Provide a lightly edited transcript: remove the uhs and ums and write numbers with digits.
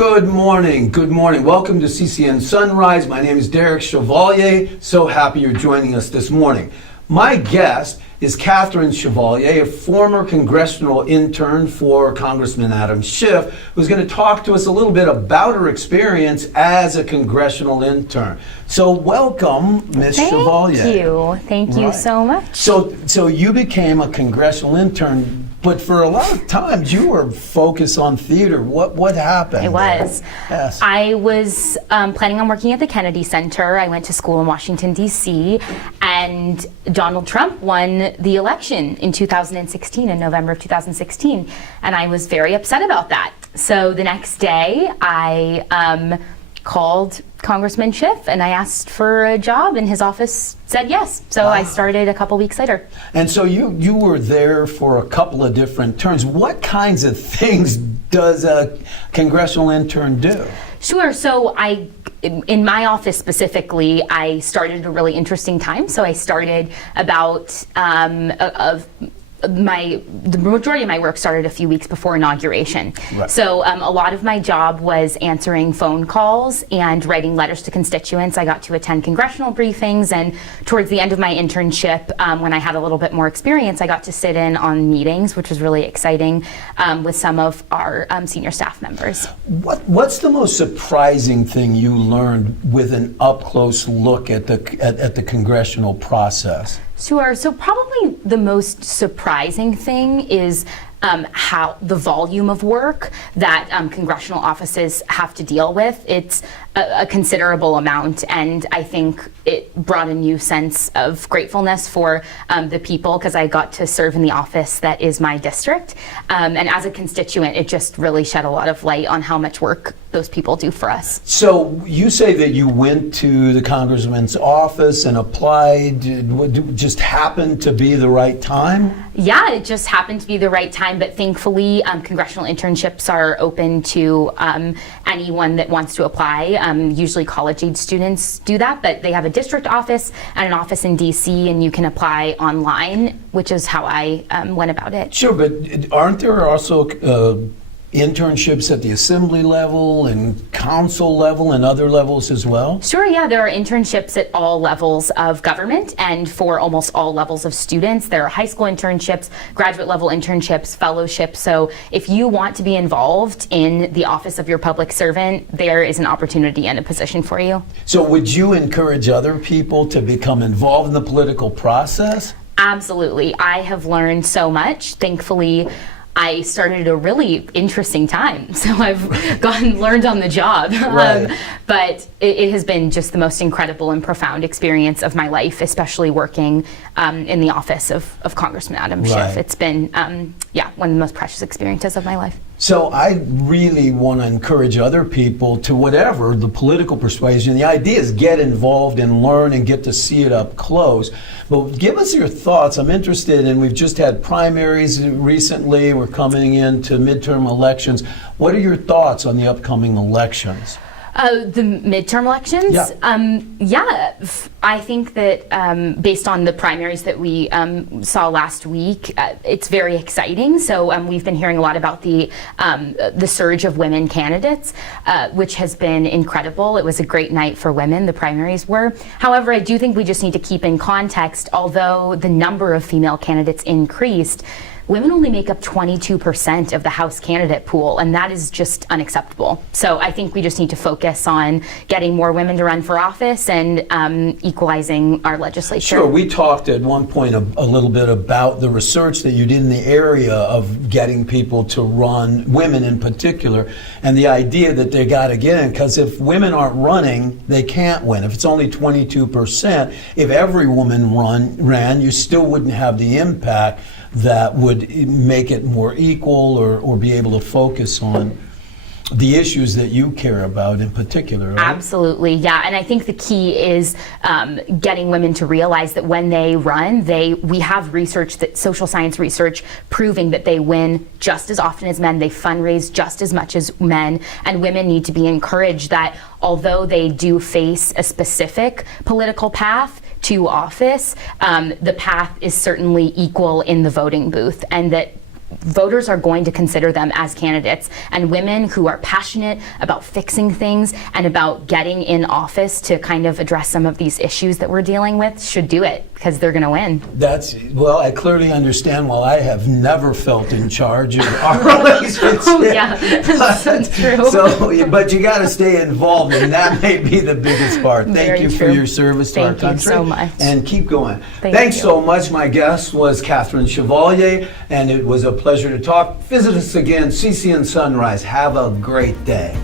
Good morning. Good morning. Welcome to CCN Sunrise. My name is Derrick Chavelier. So happy you're joining us this morning. My guest is Catherine Chavelier, a former congressional intern for Congressman Adam Schiff, who's going to talk to us a little bit about her experience as a congressional intern. So welcome, Ms. Chavelier. Thank you so much. So you became a congressional intern, but for a lot of times you were focused on theater. What happened? It was. Yes. I was planning on working at the Kennedy Center. I went to school in Washington, D.C., and Donald Trump won the election in 2016, in November of 2016, and I was very upset about that. So the next day, I called Congressman Schiff and I asked for a job, and his office said yes. So I started a couple weeks later. And so you were there for a couple of different terms. What kinds of things does a congressional intern do? Sure. So in my office specifically, I started at a really interesting time. So I started about the majority of my work started a few weeks before inauguration. Right. So a lot of my job was answering phone calls and writing letters to constituents. I got to attend congressional briefings, and towards the end of my internship, when I had a little bit more experience, I got to sit in on meetings, which was really exciting, with some of our senior staff members. What's the most surprising thing you learned with an up-close look at the congressional process? Sure. So probably the most surprising thing is how the volume of work that congressional offices have to deal with. It's a considerable amount, and I think it brought a new sense of gratefulness for the people, because I got to serve in the office that is my district. And as a constituent, it just really shed a lot of light on how much work those people do for us. So you say that you went to the congressman's office and applied. It just happened to be the right time? Yeah, it just happened to be the right time, but thankfully congressional internships are open to anyone that wants to apply. Usually college-age students do that, but they have a district office and an office in D.C., and you can apply online, which is how I went about it. Sure, but aren't there also internships at the assembly level and council level and other levels as well? Sure, yeah, there are internships at all levels of government and for almost all levels of students. There are high school internships, graduate level internships, fellowships. So if you want to be involved in the office of your public servant, there is an opportunity and a position for you. So would you encourage other people to become involved in the political process? Absolutely. I have learned so much. Thankfully, I started at a really interesting time, so I've learned on the job. Right. But it has been just the most incredible and profound experience of my life, especially working in the office of Congressman Adam Schiff. Right. It's been, one of the most precious experiences of my life. So I really want to encourage other people to whatever the political persuasion. The idea is get involved and learn and get to see it up close. But give us your thoughts. I'm interested in, we've just had primaries recently. We're coming into midterm elections. What are your thoughts on the upcoming elections? The midterm elections? Yeah. I think that based on the primaries that we saw last week, it's very exciting. So we've been hearing a lot about the surge of women candidates, which has been incredible. It was a great night for women, the primaries were. However, I do think we just need to keep in context, although the number of female candidates increased, women only make up 22% of the House candidate pool, and that is just unacceptable. So I think we just need to focus on getting more women to run for office and equalizing our legislature. Sure, we talked at one point a little bit about the research that you did in the area of getting people to run, women in particular, and the idea that they got to get in, because if women aren't running, they can't win. If it's only 22%, if every woman ran, you still wouldn't have the impact that would make it more equal or be able to focus on the issues that you care about in particular, right? Absolutely, yeah. And I think the key is getting women to realize that when they run, we have research, that social science research, proving that they win just as often as men. They fundraise just as much as men. And women need to be encouraged that although they do face a specific political path to office, the path is certainly equal in the voting booth, and that voters are going to consider them as candidates, and women who are passionate about fixing things and about getting in office to kind of address some of these issues that we're dealing with should do it, because they're going to win. Well, I clearly understand. While I have never felt in charge of our relationship. Oh, yeah, that's true. So, but you got to stay involved, and that may be the biggest part. Thank Very you true. for your service to our country. Thank you so much. And keep going. Thank Thanks you. so much. My guest was Catherine Chavelier, and it was a pleasure to talk. Visit us again, CCN Sunrise. Have a great day.